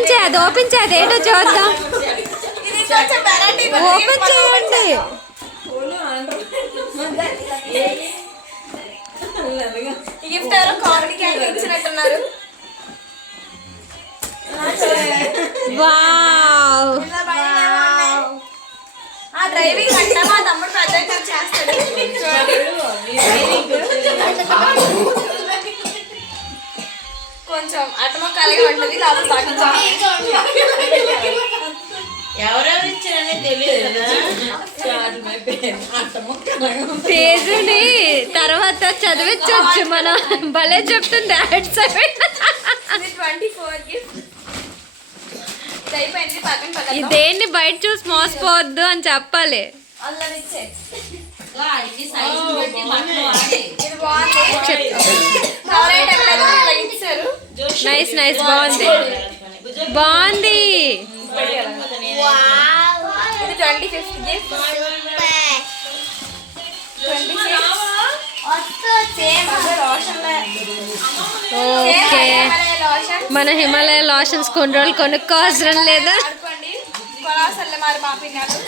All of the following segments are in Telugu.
అది ఓపెన్ చేయదు ఏంటో చూద్దాం. ఓపెన్ చేయండి. గిఫ్ట్ ఎవరో కామెడీకి ఇచ్చినట్టున్నారు. వావ్ డ్రైవింగ్ అంట మా తమ్ముడు ప్రజెంట్ చేస్తాడు. కొంచెం అటమొక్కలుగా ఉంటుంది ఎవరెవరు ఇచ్చారనే తెలియదు కదా. పేజీని తర్వాత చదివించవచ్చు మనం. భలే చెప్తుంది యాడ్స్. 24 గిఫ్ట్ అయిపోయింది. పక్కన పక్కన ఇదేంటి బయట చూసి మోసపోవద్దు అని చెప్పాలి. అల్లరిచ్చే ఇది బాగుంది. ఇచ్చారు. నైస్ నైస్ బాగుంది బాగుంది. ఇది 25th గిఫ్ట్. 26 ఓకే మన హిమాలయ లోషన్స్ కొన్ని రోజులు కొనుక్కోవసరం లేదా? ఆడుకోండి కొనవసరం మరి మా పిన్నాడు.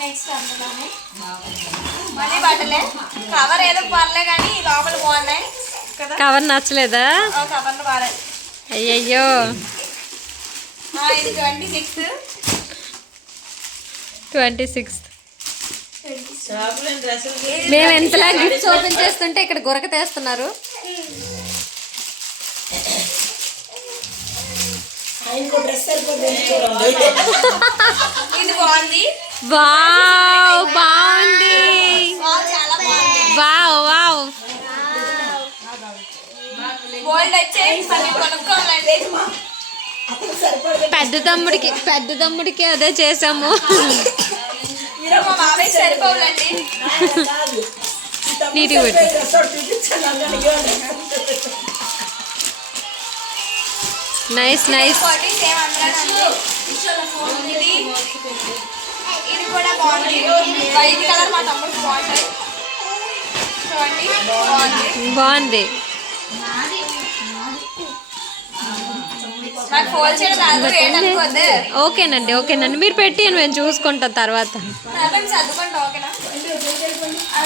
నెక్స్ట్ అందులోనే మళ్ళీ బట్టలే కవర్ ఏదో పర్లే కానీ లోపల బాగున్నాయి కదా. కవర్ నచ్చలేదా? కవర్లు బాగాయి. అయ్యయ్యో. ఇది 26th. 26th మేము ఎంతలా గిఫ్ట్స్ ఓపెన్ చేస్తుంటే ఇక్కడ గురక తీస్తున్నారు. ఇది బాగుంది. వావ్ బాగుంది. చాలా బాగుంది. వావ్ వావ్ గోల్డ్ వచ్చే మళ్ళీ కొనుక్కోవాలండి. పెద్ద తమ్ముడికి అదే చేసాము. మా బాబాయ్ సరిపోవాలండి. నీటి పెట్టు. Nice nice. ఇది కూడా బాగుంది. వైట్ కలర్ మా తమ్ముడికి బాగుంటాయి. చూడండి బాగుంది. నాకు ఫోన్ చేయడం రాదు. ఓకేనండి ఓకేనండి మీరు పెట్టి మేము చూసుకుంటాం తర్వాత. చదువుకుంటా ఓకేనా.